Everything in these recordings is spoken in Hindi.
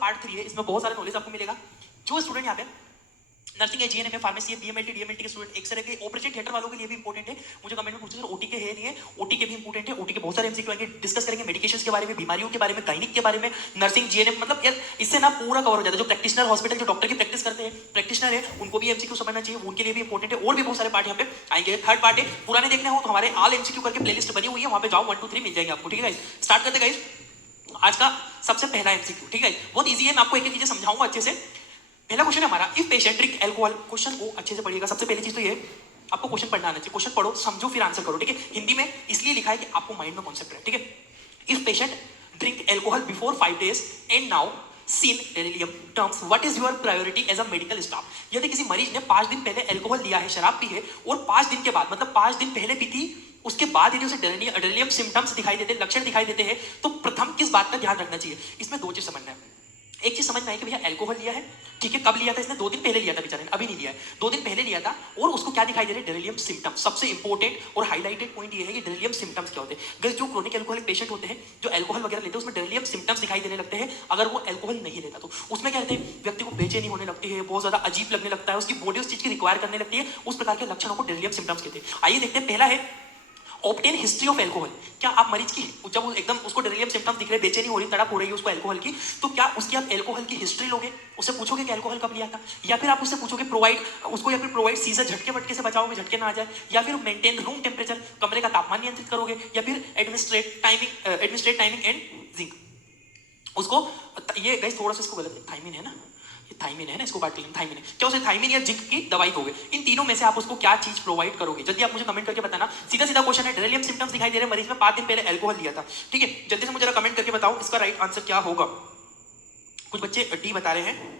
पार्ट 3 है, इसमें बहुत सारा नॉलेज आपको मिलेगा। जो स्टूडेंट यहाँ पे नर्सिंग है, जीएनएम है, फार्मेसी है, बीएमएलटी डीएमएलटी के स्टूडेंट, एक्सरे के, ऑपरेशन थिएटर वालों के लिए भी इंपॉर्टेंट है। मुझे कमेंट में पूछे सर ओटी के है नहीं है, ओटी के भी इंपॉर्टेंट है। ओटी के बहुत सारे एमसीक्यू आएंगे, डिस्कस करेंगे मेडिकेशंस के बारे में, बीमारियों के बारे में, गायनिक के बारे में, नर्सिंग जीएनएम, मतलब यार इससे ना पूरा कवर हो जाता है। जो प्रैक्टिशनर हॉस्पिटल, जो डॉक्टर की प्रैक्टिस करते हैं, प्रैक्टिशनर है, उनको भी एमसीक्यू समझना चाहिए, उनके लिए भी इंपॉर्टेंट है। और भी बहुत सारे पार्ट यहाँ पे आएंगे। थर्ड पार्ट है, पुराने देखने हो तो हमारे ऑल एमसीक्यू करके प्लेलिस्ट बनी हुई है, वहां पे जाओ 1 2 3 मिल जाएंगे आपको। ठीक है गाइस, स्टार्ट करते गाइस आज का सबसे पहला एमसीक्यू। ठीक है, बहुत इजी है, मैं आपको एक एक चीजें समझाऊंगा अच्छे से। पहला क्वेश्चन है हमारा, if patient drink alcohol. Question को अच्छे से पढ़िएगा। सबसे पहली चीज तो ये आपको क्वेश्चन पढ़ना आना चाहिए। क्वेश्चन पढ़ो, समझो, फिर आंसर करो। ठीक है, हिंदी में इसलिए लिखा है कि आपको माइंड में कॉन्सेप्ट रहे। ठीक है, if patient drink alcohol before 5 days and now seen delirium terms, what is your priority as a medical staff. यदि किसी मरीज ने 5 दिन पहले अल्कोहल लिया है, शराब पी है, और 5 दिन के बाद, मतलब 5 दिन पहले पी थी, उसके बाद यदि उसे डेलिरियम सिम्टम्स दिखाई देते, लक्षण दिखाई देते हैं, तो प्रथम किस बात का ध्यान रखना चाहिए। इसमें दो चीज समझना है। एक चीज समझना है कि भैया अल्कोहल लिया है, ठीक है, कब लिया था इसने? 2 दिन पहले लिया था बेचारे ने, अभी नहीं लिया है, 2 दिन पहले लिया था, और उसको क्या दिखाई दे रहे हैं? Delirium symptoms. सबसे इंपॉर्टेंट और हाईलाइटेड पॉइंट ये है कि डेलिरियम सिम्टम्स क्या होते हैं। गाइस, जो क्रोनिक अल्कोहलिक पेशेंट होते हैं, जो अल्कोहल वगैरह लेते हैं, उसमें डेलिरियम सिम्टम्स दिखाई देने लगते हैं। अगर वो अल्कोहल नहीं लेता तो उसमें क्या रहते हैं? व्यक्ति को बेचैनी होने लगती है, बहुत ज्यादा अजीब लगने लगता है, उसकी बॉडी उस चीज की रिक्वायर करने लगती है। उस प्रकार के लक्षणों को डेलिरियम सिम्टम्स कहते हैं। आइए देखते हैं, पहला है ऑब्टेन हिस्ट्री ऑफ अल्कोहल। क्या आप मरीज की, जब वो एकदम उसको डेलिरियम सिम्टम्स दिख रहे हैं, बेचैनी हो रही, तड़प हो रही है उसको अल्कोहल की, तो क्या उसकी आप अल्कोहल की हिस्ट्री लोगे? उससे पूछोगे कि अल्कोहल कब लिया था? या फिर आप उससे पूछोगे प्रोवाइड उसको, या फिर प्रोवाइड सीजर, झटके वटके से बचाओगे, झटके ना आ जाए, या फिर मेंटेन रूम टेम्परेचर, कमरे का तापमान नियंत्रित करोगे, या फिर एडमिनिस्ट्रेट टाइमिंग एंड जिंक उसको। ये गाइस थोड़ा सा इसको गलत है, थाइमिन है ना, थाइमिन है ना, इसको काट लेंगे, थाइमिन है क्या, उसे थाइमिन या जिंक की दवाई दोगे। इन तीनों में से आप उसको क्या चीज प्रोवाइड करोगे? जल्दी आप मुझे कमेंट करके बताना। सीधा सीधा क्वेश्चन है, डेलिरियम सिम्टम्स दिखाई दे रहे हैं मरीज में, 5 दिन पहले अल्कोहल लिया था। ठीक है, जल्दी से मुझे कमेंट करके बताओ इसका राइट आंसर क्या होगा। कुछ बच्चे डी बता रहे हैं।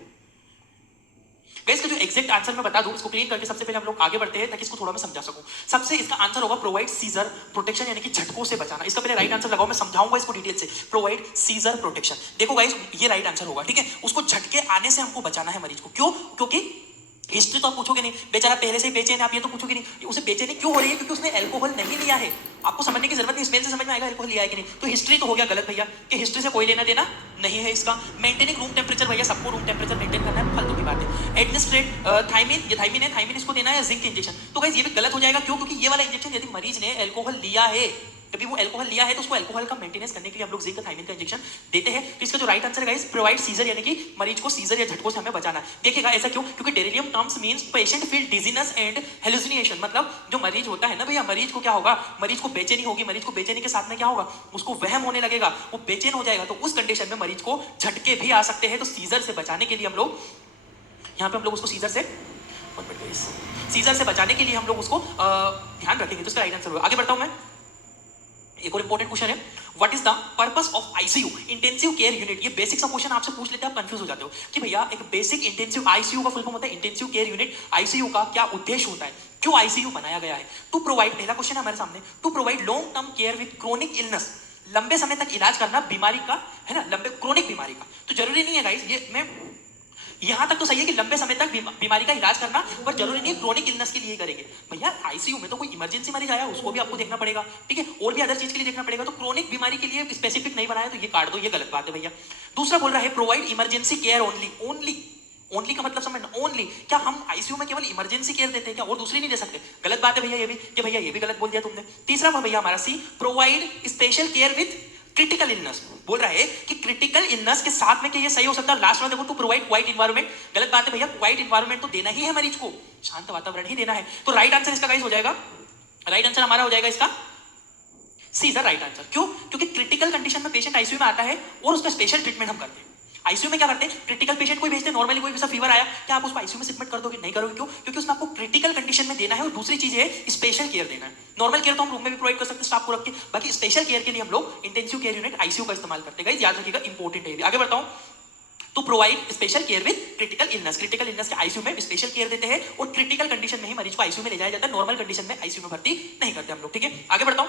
इसका जो एग्जैक्ट आंसर मैं बता दूं, इसको क्लीन करके सबसे पहले हम लोग आगे बढ़ते हैं ताकि इसको थोड़ा मैं समझा सकूं। सबसे इसका आंसर होगा प्रोवाइड सीजर प्रोटेक्शन, यानी कि झटकों से बचाना। इसका पहले राइट आंसर लगाओ, मैं समझाऊंगा इसको डिटेल से। प्रोवाइड सीजर प्रोटेक्शन, देखो गाइस ये राइट आंसर होगा। ठीक है, उसको झटके आने से हमको बचाना है मरीज को। क्यों? क्योंकि हिस्ट्री तो आप पूछोगे नहीं, बेचारा पहले से ही बेचैन है, आप ये तो पूछोगे नहीं उसे बेचैनी क्यों हो रही है, क्योंकि उसने अल्कोहल नहीं लिया है। आपको समझने की जरूरत नहीं, स्मेल से समझ में आएगा अल्कोहल लिया है कि नहीं। तो हिस्ट्री तो हो गया गलत भैया, कि हिस्ट्री से कोई लेना देना नहीं है इसका। मेंटेनिंग रूम टेम्परेचर, भैया सबको रूम टेम्परेचर मेंटेन करना है, फालतू की बात है। एडमिनिस्ट्रेट थाइमिन, ये थाइमिन है, थाइमिन इसको देना है, जिंक इंजेक्शन। तो गाइस ये भी गलत हो जाएगा। क्यों? क्योंकि ये वाला इंजेक्शन यदि मरीज ने अल्कोहल लिया है, कभी वो अल्कोहल लिया है, तो उसको अल्कोहल का मेंटेनेंस करने के लिए हम लोग जिंक थाइमिन का इंजेक्शन देते हैं। तो इसका जो राइट आंसर है गाइस प्रोवाइड सीजर, यानी कि मरीज को सीजर या झटकों से हमें बचाना है। देखिएगा ऐसा क्यों? क्योंकि delirium terms means patient feel dizziness and hallucination. मतलब जो मरीज होता है ना भैया, मरीज को क्या होगा? मरीज को बेचैनी होगी, मरीज को बेचैनी के साथ में क्या होगा? उसको वहम होने लगेगा, वो बेचैन हो जाएगा। तो उस कंडीशन में मरीज को झटके भी आ सकते हैं। तो सीजर से बचाने के लिए हम लोग यहाँ पे हम लोग उसको सीजर से बचाने के लिए हम लोग उसको ध्यान रखेंगे। तो इसका राइट आंसर होगा। आगे बढ़ता हूं मैं। एक और इंपॉर्टेंट क्वेश्चन है, what is the purpose of ICU, intensive care unit. ये बेसिक सा क्वेश्चन आपसे पूछ लेते हैं, आप कंफ्यूज हो जाते हो कि भैया एक बेसिक इंटेंसिव, आईसीयू का फुल फॉर्म होता है इंटेंसिव केयर यूनिट। आईसीयू का क्या उद्देश्य होता है, क्यों आईसीयू बनाया गया है? टू प्रोवाइड, पहला क्वेश्चन है हमारे सामने, to provide long term care with chronic illness, लंबे समय तक इलाज करना बीमारी का, है ना, लंबे क्रोनिक बीमारी का। तो जरूरी नहीं है गाइस, ये मैं यहां तक तो सही है कि लंबे समय तक बीमारी का इलाज करना, पर जरूरी नहीं क्रोनिक इलनेस के लिए करेंगे। भैया आईसीयू में तो कोई इमरजेंसी मरीज आया, उसको भी आपको देखना पड़ेगा, ठीक है, और भी अदर चीज के लिए देखना पड़ेगा। तो क्रोनिक बीमारी के लिए स्पेसिफिक नहीं बनाया, तो ये काट दो, ये गलत बात है भैया। दूसरा बोल रहा है provide emergency care only. Only का मतलब समझना, ओनली। क्या हम आईसीयू में केवल इमरजेंसी केयर देते हैं क्या, और दूसरी नहीं दे सकते? गलत बात है भैया ये भी, कि भैया ये भी गलत बोल दिया तुमने। तीसरा भैया हमारा C, provide special care with critical illness. बोल रहा है कि क्रिटिकल इलनेस के साथ में क्या ये सही हो सकता है? लास्ट में देखो, टू प्रोवाइड क्वाइट एनवायरनमेंट। गलत बात है भैया, क्वाइट एनवायरनमेंट तो देना ही है मरीज को, शांत वातावरण ही देना है। तो राइट आंसर इसका गाइस हो जाएगा, राइट आंसर हमारा हो जाएगा इसका सीजर राइट आंसर। क्यों? क्योंकि क्रिटिकल कंडीशन में पेशेंट आईसीयू में आता है और उसका स्पेशल ट्रीटमेंट हम करते हैं। आईसीयू में क्या करते हैं? क्रिटिकल पेशेंट कोई भेजते हैं, नॉर्मली कोई फीवर आया, क्या आप उसको आईसीयू में शिफ्ट कर दोगे? नहीं करोगे। क्यों? क्योंकि उसमें आपको क्रिटिकल कंडीशन में देना है, और दूसरी चीज है स्पेशल केयर देना है। नॉर्मल केयर तो हम रूम में भी प्रोवाइड कर सकते हैं स्टाफ को रख के, बाकी स्पेशल केयर के लिए हम लोग इंटेंसिव केयर यूनिट आईसीयू का इस्तेमाल करते हैं। याद रखिएगा, इंपॉर्टेंट है। आगे बढ़ता हूं, तो provide special care with critical illness. Critical illness के आईसीयू में स्पेशल केयर देते हैं, और क्रिटिकल कंडीशन में ही मरीज को आईसीयू में ले जाया जाता है, नॉर्मल कंडीशन में आईसीयू में भर्ती नहीं करते हम लोग, ठीक है। आगे बढ़ता हूं,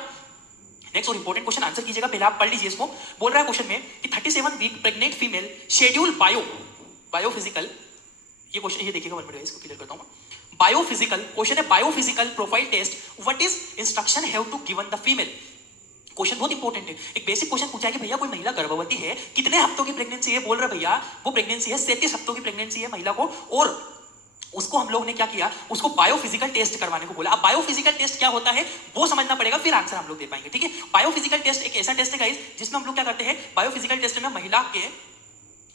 नेक्स्ट और इंपॉर्टेंट क्वेश्चन आंसर कीजिएगा, पहले आप पढ़ लीजिए इसको। बोल रहा है क्वेश्चन में कि 37 week pregnant female schedule biophysical, ये क्वेश्चन ये देखिएगा, 1 मिनट इसको क्लियर करता हूं। बायोफिजिकल क्वेश्चन है, biophysical profile test, what is instruction have to given the female. Question बहुत इंपॉर्टेंट है। एक बेसिक क्वेश्चन पूछा है कि भैया कोई महिला गर्भवती है, कितने हफ्तों की प्रेगनेंसी है, बोल रहा भैया वो प्रेगनेंसी है 37 हफ्तों की प्रेगनेंसी है महिला को, और उसको हम लोग ने क्या किया, उसको बायोफिजिकल टेस्ट करवाने को बोला। अब बायोफिजिकल टेस्ट क्या होता है वो समझना पड़ेगा, फिर आंसर हम लोग दे पाएंगे, ठीक है। बायोफिजिकल टेस्ट एक ऐसा टेस्ट है गाइस जिसमें हम लोग क्या करते हैं, बायोफिजिकल टेस्ट में महिला के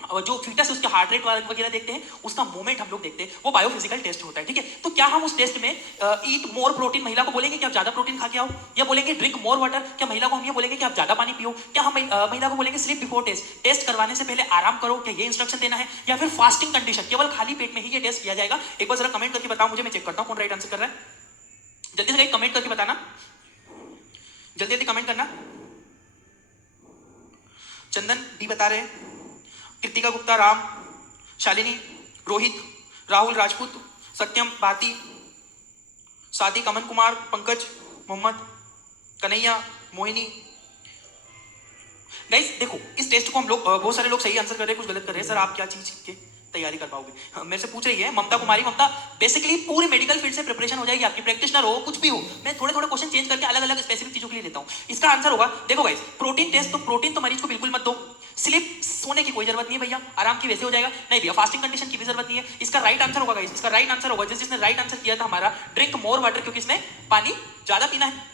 जो फीटस है उसके हार्ट रेट वगैरह देखते हैं, उसका मूवमेंट हम लोग देखते हैं, वो बायोफिजिकल टेस्ट होता है, ठीक है। तो क्या हम उस टेस्ट में ईट मोर प्रोटीन, महिला को बोलेंगे कि आप ज्यादा प्रोटीन खा के आओ, या बोलेंगे ड्रिंक मोर वाटर, क्या महिला को हम ये बोलेंगे कि आप ज्यादा पानी पियो, क्या हम महिला को बोलेंगे स्लीप बिफोर टेस्ट, टेस्ट करवाने से पहले आराम करो, क्या ये इंस्ट्रक्शन देना है, या फिर फास्टिंग कंडीशन केवल खाली पेट में ही ये टेस्ट किया जाएगा। एक बार जरा कमेंट करके बताओ मुझे, मैं चेक करता हूं कौन राइट आंसर कर रहा है। जल्दी से कमेंट करके बताना, जल्दी जल्दी कमेंट करना। चंदन डी बता रहे हैं, कृतिका गुप्ता, राम, शालिनी, रोहित, राहुल राजपूत, सत्यम भारती, सादिक, अमन कुमार, पंकज, मोहम्मद, कन्हैया, मोहिनी। गाइस देखो इस टेस्ट को हम लोग बहुत सारे लोग सही आंसर कर रहे हैं, कुछ गलत कर रहे हैं। सर आप क्या चीज के तैयारी कर पाओगे, मेरे से पूछ रही है ममता कुमारी। ममता बेसिकली पूरी मेडिकल फील्ड से प्रिपरेशन हो जाएगी आपकी, प्रैक्टिशनर हो कुछ भी हो, मैं थोड़े थोड़े क्वेश्चन चेंज करके अलग अलग स्पेसिफिक चीजों के लिए लेता हूं। इसका आंसर होगा, देखो गाइस प्रोटीन टेस्ट, तो प्रोटीन तो मरीज को बिल्कुल मत दो, स्लिप सोने की कोई जरूरत नहीं है भैया, आराम की वैसे हो जाएगा, नहीं भैया फास्टिंग कंडीशन की भी जरूरत नहीं है। इसका राइट आंसर होगा गाइस, इसका राइट आंसर होगा जिसने राइट आंसर किया था हमारा ड्रिंक मोर वाटर, क्योंकि इसमें पानी ज्यादा पीना है।